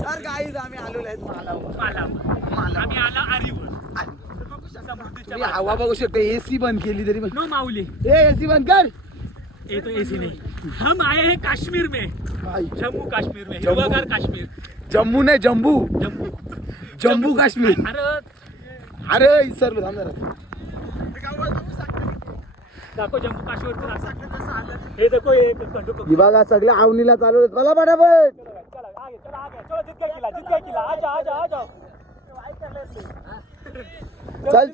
तर गाईज आम्ही आलेलो आहेत मालावर आम्ही आला आरीवर तुम्ही हवा बघू शकता. एसी बंद केली तरी नो माऊली एसी बंद कर. ये तो एसी नहीं, हम आए हैं कश्मीर में, जम्मू कश्मीर में, हिरवागार कश्मीर. जम्मू नाही जम्बू, जम्मू जम्मू काश्मीर. अरे अरे विसरलो थांब जरा. दाखव जम्मू काश्मीर को हे देखो ये कंडक्टर. विभागा सगळ्या आवनीला चालू आहेत. मला पटापट चला आगे चलो जित गया किला आ जाओ.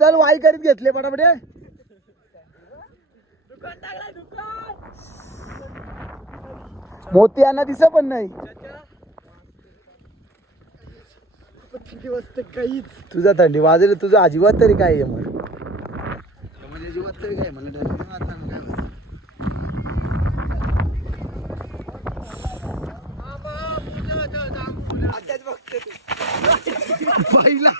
चल वाई करीत घेतले पटापट. मोती यांना दिसत पण नाही. थंडी वाजते काहीच. तुझा थंडी वाजले तुझं अजिबात तरी काय आहे मग. म्हणजे अजिबात तरी काय मला थंडी वाजणार काय होतं. पहिला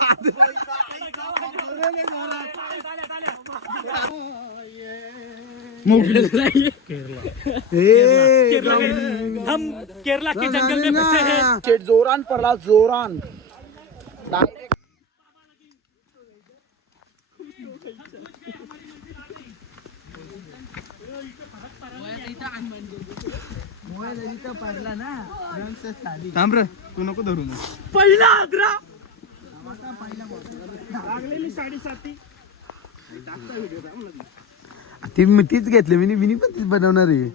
हम केरला के जंगल में फंसे हैं. जोरान पडला जोरान. पडला ना थांब रे तू नको धरू. पहिला आग्रा लागलेली 7:30. तीच घेतली मी पण तीच बनवणार आहे.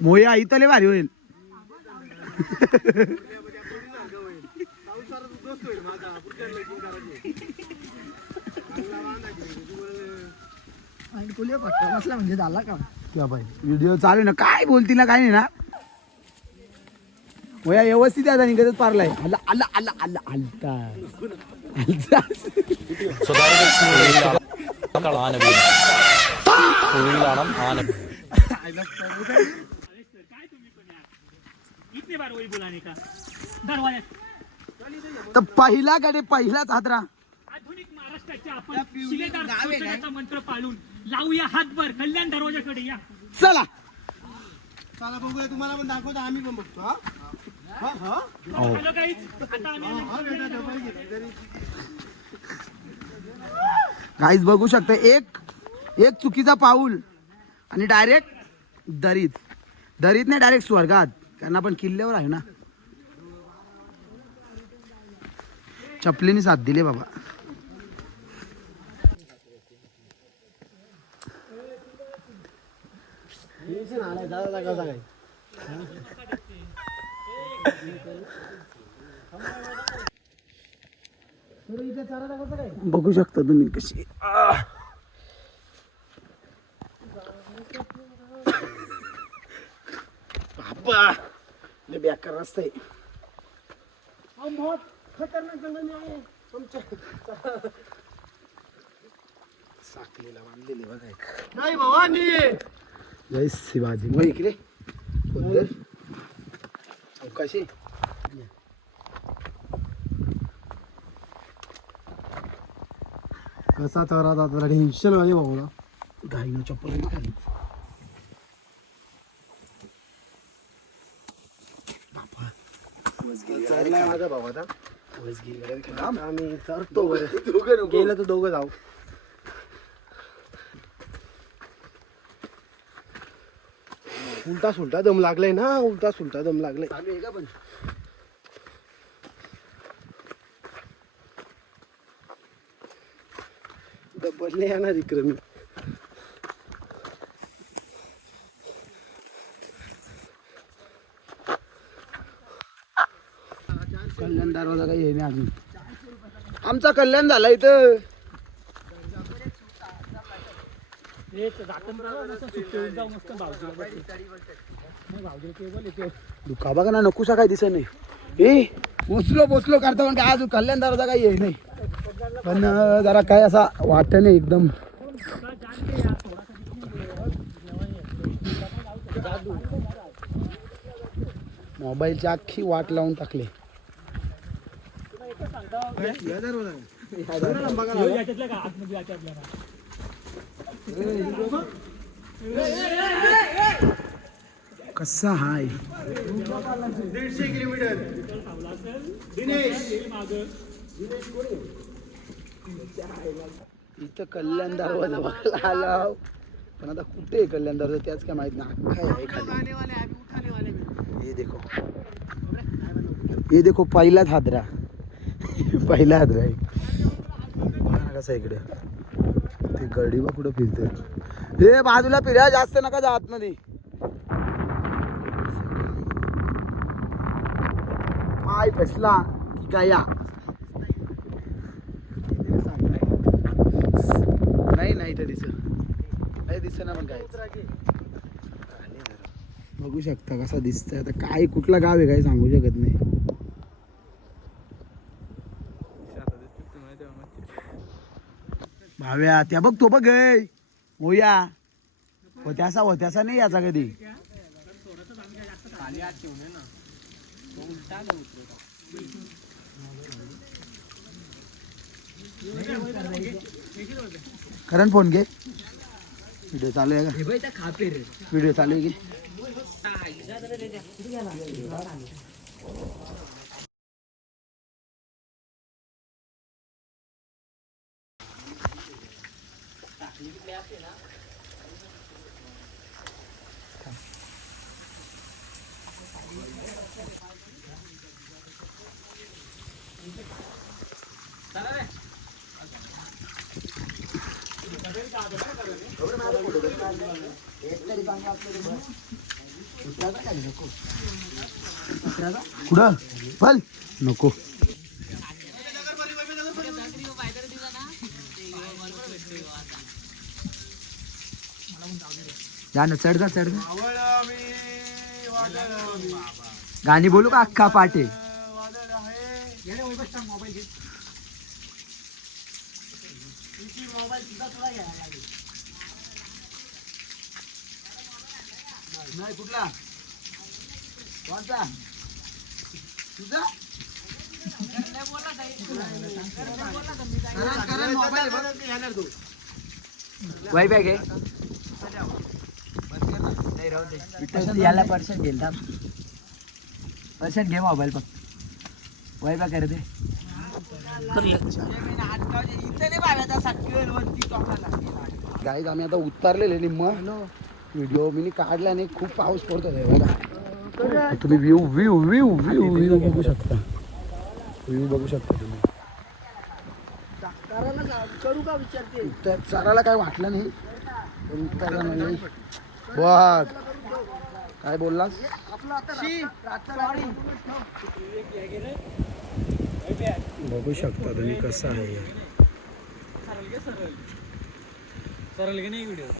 मोया आई तले भारी होईल. म्हणजे झाला का व्हिडिओ चालू ना काय बोलतील ना काय नाही ना. मोया व्यवस्थित आता निघतच पारलाय. तर पहिला गाडी पहिलाच हादरा. आधुनिक महाराष्ट्राच्या आपण शिलेदार स्वच्छतेचा मंत्र पाळून लावूया हातभर कल्याण दरवाजाकडे. या चला बघूया. तुम्हाला पण दाखवतो आम्ही पण बघतो. हॅलो गाईज, आता आम्ही गाईज बघू शकता. एक चुकीचा पाऊल आणि डायरेक्ट दरीत नाही डायरेक्ट स्वर्गात. कारण आपण किल्ल्यावर आहे ना. चपलीने साथ दिले बाबा. बघू शकता तुम्ही कशी. बाबा लय बेकार रस्ता आहे. साखलीला बांधलेली बघा एक. नाही भवानी जय शिवाजी. मग इकडे चौकाशी कसा चरा जाता टेन्शन वाली भाऊला. घाईनं चप्पल खाली. माझा भाऊ आता आम्ही चरतो गेलं गेलं तर दोघं जाऊ. उलटा सुलटा दम लागलाय ना. उलटा सुलटा दम लागलाय. चालू आहे का पण. डबल येणार इकडे मी. कल्याण दरवाजा काही आहे नाही अजून. आमचा कल्याण झाला इथं. दुखा बघा ना नकुसा काय दिसत नाही. ए पोचलो करता पण काय अजून कल्याण दरवाजा काही आहे नाही. पण जरा काय असा वाटत नाही एकदम. मोबाईलची अख्खी वाट लावून टाकली. याच्यातलं का आतमध्ये याच्यातलं का कसा हाय 150 किलोमीटर. इथं कल्याण दरवाजा बघायला आला, पण आता कुठे आहे कल्याण दरवाजा त्याच काय माहित नाही. अख्खा आहे खाली. हे देखो पहिलाच हादरा. पहिला हादरा आहे कसा इकडे ते गडी बा कुठं फिरते. हे बाजूला फिरा, जास्त नका जा आतमध्ये. पाय फसला की गया. नाही तर दिसत ना पण काय बघू शकता कसा दिसतंय. आता काय कुठला गाव आहे काय सांगू शकत नाही. भाव्या त्या बघ तो बघ होया होत्यासा नाही याचा कधी. करण फोन घे. व्हिडिओ चालू आहे का? व्हिडिओ चालू आहे की कुठं चल नको. जा ना चढ जा. गाणी बोलू का अख्खा पाटे. नाही कुठला कोणता तुझा वाई बॅग आहे. याला पर्सेंट घेईल पर्सेंट घे मोबाईल बघ. वाई बॅग करते गाईज. आम्ही आता उतरलेले निम्म. व्हिडिओ मी काढला नाही. खूप पाऊस पडतोय बघा. तुम्ही व्ह्यू बघू शकता. व्ह्यू बघू शकता तुम्ही. तर चाराला काय वाटलं नाही पण उतरला नाही. बघ काय बोललास. बघू शकता तुम्ही कसं आहे.